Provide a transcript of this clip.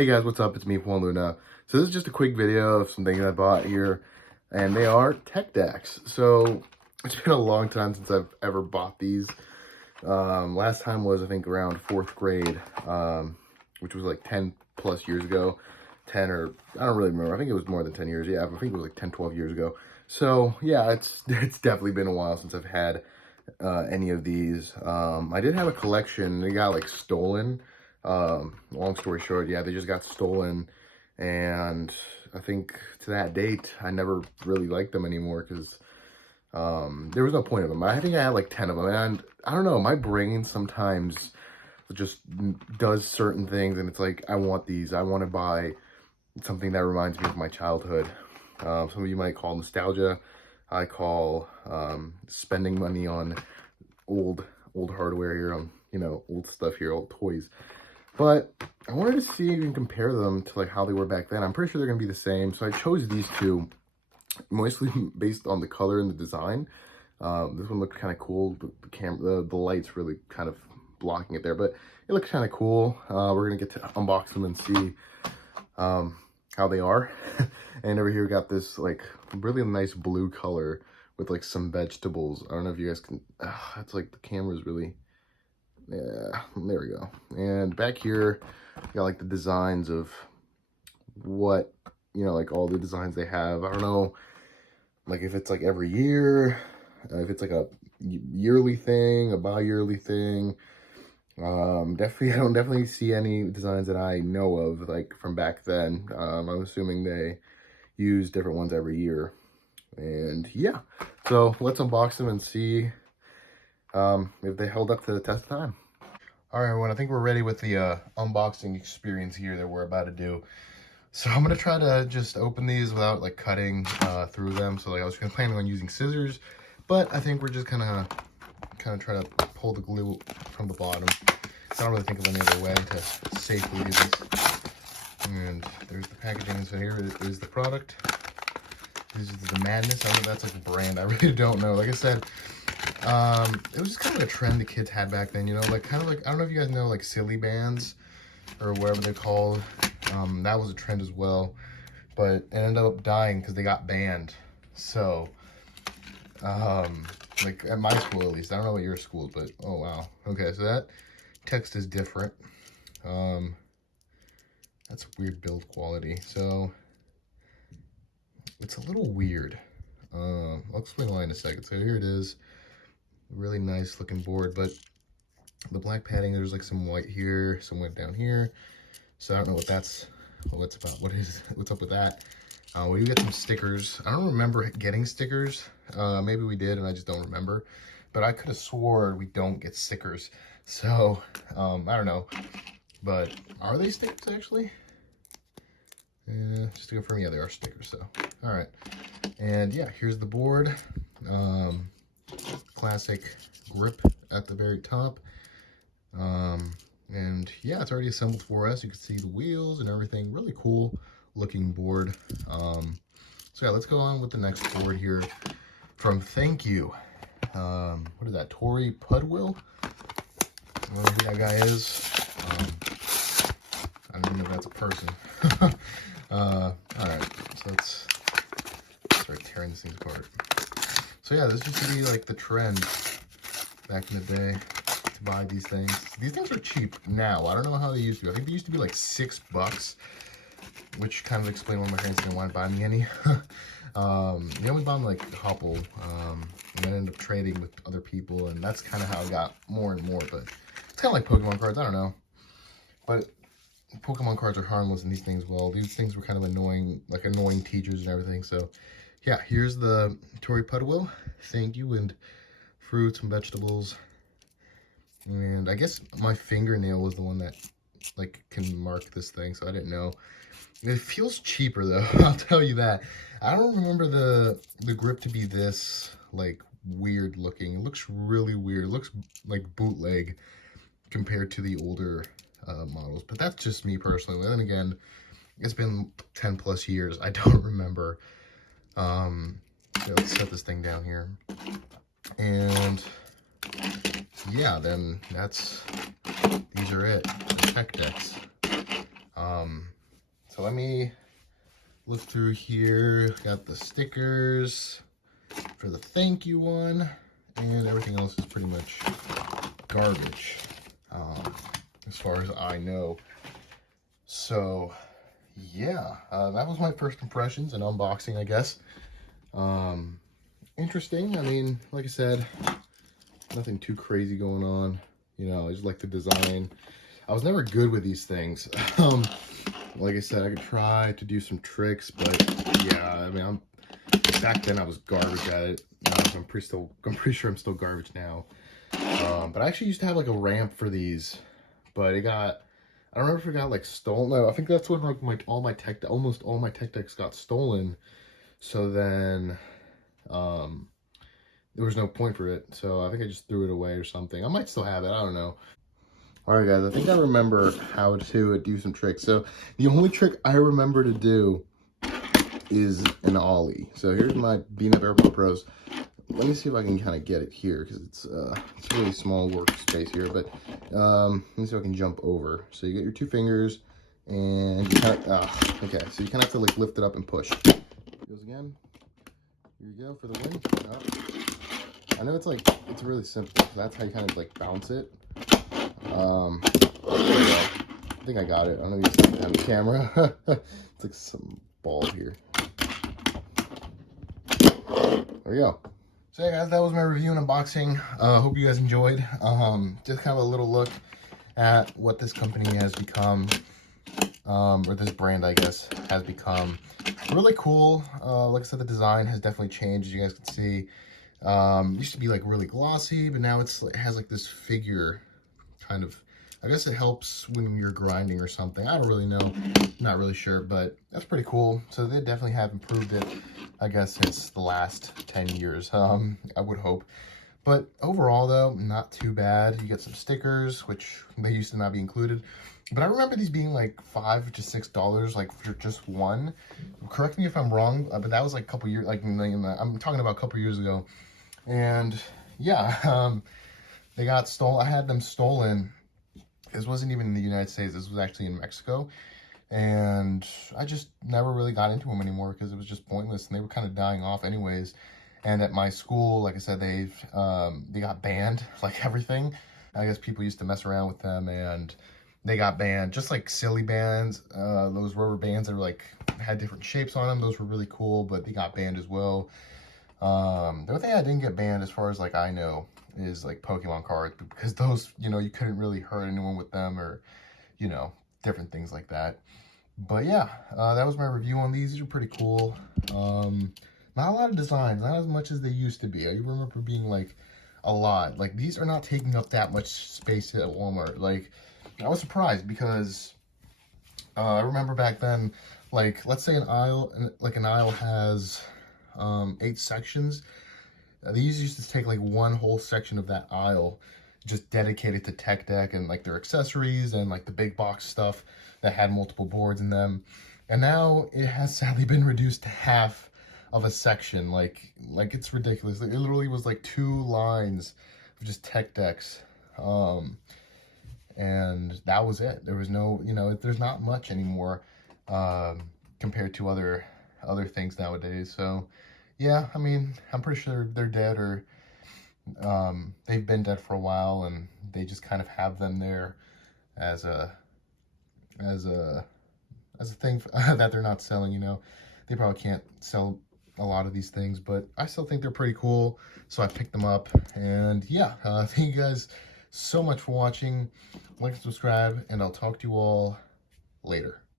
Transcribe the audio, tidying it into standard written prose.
Hey guys, what's up? It's me, Juan Luna. So this is just a quick video of some things I bought here, and they are tech decks. So it's been a long time since I've ever bought these. Last time was, I think, around 4th grade, which was like 10 plus years ago. 10 or, I don't really remember. I think it was more than 10 years. Yeah, I think it was like 10, 12 years ago. So yeah, it's definitely been a while since I've had any of these. I did have a collection. They got like stolen. Long story short, yeah, they just got stolen, and I think to that date I never really liked them anymore because there was no point of them. I think I had like 10 of them, and I don't know, my brain sometimes just does certain things, and it's like, I want these. I want to buy something that reminds me of my childhood. Some of you might call nostalgia. I call spending money on old hardware here, on, you know, old stuff here, old toys. But I wanted to see if you can compare them to like how they were back then. I'm pretty sure they're gonna be the same. So I chose these two, mostly based on the color and the design. This one looked kind of cool. The light's really kind of blocking it there, but it looks kind of cool. We're gonna get to unbox them and see how they are. And over here we got this like really nice blue color with like some vegetables. I don't know if you guys can, it's like the camera's really, yeah, there we go. And back here, you got like the designs of what, you know, like all the designs they have. I don't know, like if it's like every year, if it's like a yearly thing, a bi-yearly thing. Definitely, I don't definitely see any designs that I know of like from back then. I'm assuming they use different ones every year. And yeah, so let's unbox them and see if they held up to the test of time. All right, everyone, I think we're ready with the unboxing experience here that we're about to do. So I'm gonna try to just open these without like cutting through them. So like I was planning on using scissors, but I think we're just gonna kind of try to pull the glue from the bottom. I don't really think of any other way to safely do this. And there's the packaging. So here is the product. This is the Madness. I don't know if that's like a brand. I really don't know. Like I said, it was just kind of a trend the kids had back then, you know, like kind of like, I don't know if you guys know like silly bands or whatever they're called. That was a trend as well, but it ended up dying because they got banned. So like at my school, at least, I don't know what your school is, but oh wow. Okay, so that text is different. That's weird build quality. So it's a little weird. I'll explain why in a second. So here it is. Really nice looking board, but the black padding, there's like some white here, some white down here. So I don't know what that's, what's about, what's up with that. We do get some stickers. I don't remember getting stickers. Maybe we did and I just don't remember, but I could have swore we don't get stickers. So I don't know, but are they stickers actually? Just to confirm, yeah, they are stickers. So all right, and yeah, here's the board. Classic grip at the very top. And yeah, it's already assembled for us. You can see the wheels and everything. Really cool looking board. So yeah, let's go on with the next board here from Thank You. What is that? Tori Pudwill? I don't know who that guy is. I don't even know if that's a person. All right, so let's start tearing this thing apart. So yeah, this used to be like the trend back in the day to buy these things. These things are cheap now. I don't know how they used to be. I think they used to be like $6, which kind of explained why my parents didn't want to buy me any. They only bought them like a couple, and I ended up trading with other people, and that's kind of how I got more and more. But it's kind of like Pokemon cards. I don't know, but Pokemon cards are harmless, and these things, well, these things were kind of annoying, like annoying teachers and everything. So yeah, here's the Tori Pudwill. Thank You, and fruits and vegetables. And I guess my fingernail was the one that like can mark this thing, so I didn't know. It feels cheaper though, I'll tell you that. I don't remember the grip to be this like weird looking. It looks really weird. It looks like bootleg compared to the older models, but that's just me personally. And then again, it's been 10 plus years. I don't remember. So let's set this thing down here. And yeah, then these are it, the tech decks. So let me look through here. Got the stickers for the thank you one, and everything else is pretty much garbage, as far as I know. So yeah, that was my first impressions and unboxing, I guess. Interesting. I mean, like I said, nothing too crazy going on. You know, I just like the design. I was never good with these things. Like I said, I could try to do some tricks, but yeah, I mean, back then I was garbage at it. I'm pretty sure I'm still garbage now. But I actually used to have like a ramp for these, but it got, I don't remember if it got like stolen. No, I think that's when like almost all my tech decks got stolen. So then, there was no point for it. So I think I just threw it away or something. I might still have it. I don't know. All right, guys, I think I remember how to do some tricks. So the only trick I remember to do is an ollie. So here's my Bean Up Airport Pros. Let me see if I can kind of get it here, because it's a really small workspace here. But let me see if I can jump over. So you get your two fingers, and you kind of, okay, so you kind of have to like lift it up and push. Goes again. Here you go for the win. I know it's like, it's really simple. That's how you kind of like bounce it. I think I got it. I don't know if you have a camera. It's like some ball here. There we go. So yeah, guys, that was my review and unboxing. Hope you guys enjoyed. Just kind of a little look at what this company has become, or this brand, I guess, has become. Really cool. Like I said, the design has definitely changed, as you guys can see. It used to be like really glossy, but now it has like this figure kind of. I guess it helps when you're grinding or something. I don't really know. Not really sure, but that's pretty cool. So they definitely have improved it, I guess, since the last 10 years. I would hope. But overall, though, not too bad. You get some stickers, which they used to not be included. But I remember these being like $5 to $6, like for just one. Correct me if I'm wrong, but that was like a couple years, like I'm talking about a couple years ago. And yeah, they got stolen. I had them stolen. This wasn't even in the United States. This was actually in Mexico. And I just never really got into them anymore because it was just pointless. And they were kind of dying off anyways. And at my school, like I said, they got banned, like everything. I guess people used to mess around with them and they got banned. Just like silly bands, those rubber bands that were like, had different shapes on them. Those were really cool, but they got banned as well. The only thing I didn't get banned, as far as like I know, is like Pokemon cards, because those, you know, you couldn't really hurt anyone with them, or, you know, different things like that. But yeah, that was my review on these. These are pretty cool. Not a lot of designs, not as much as they used to be. I remember being like a lot. Like, these are not taking up that much space at Walmart. Like, I was surprised because I remember back then, like, let's say an aisle has 8 sections. These used to take like one whole section of that aisle just dedicated to tech deck and like their accessories and like the big box stuff that had multiple boards in them. And now it has sadly been reduced to half of a section. Like it's ridiculous. Like, it literally was like 2 lines of just tech decks. And that was it. There was no, you know, there's not much anymore compared to other things nowadays. So yeah, I mean, I'm pretty sure they're dead, or they've been dead for a while, and they just kind of have them there as a thing that they're not selling. You know, they probably can't sell a lot of these things, but I still think they're pretty cool, so I picked them up. And yeah, thank you guys so much for watching. Like and subscribe, and I'll talk to you all later.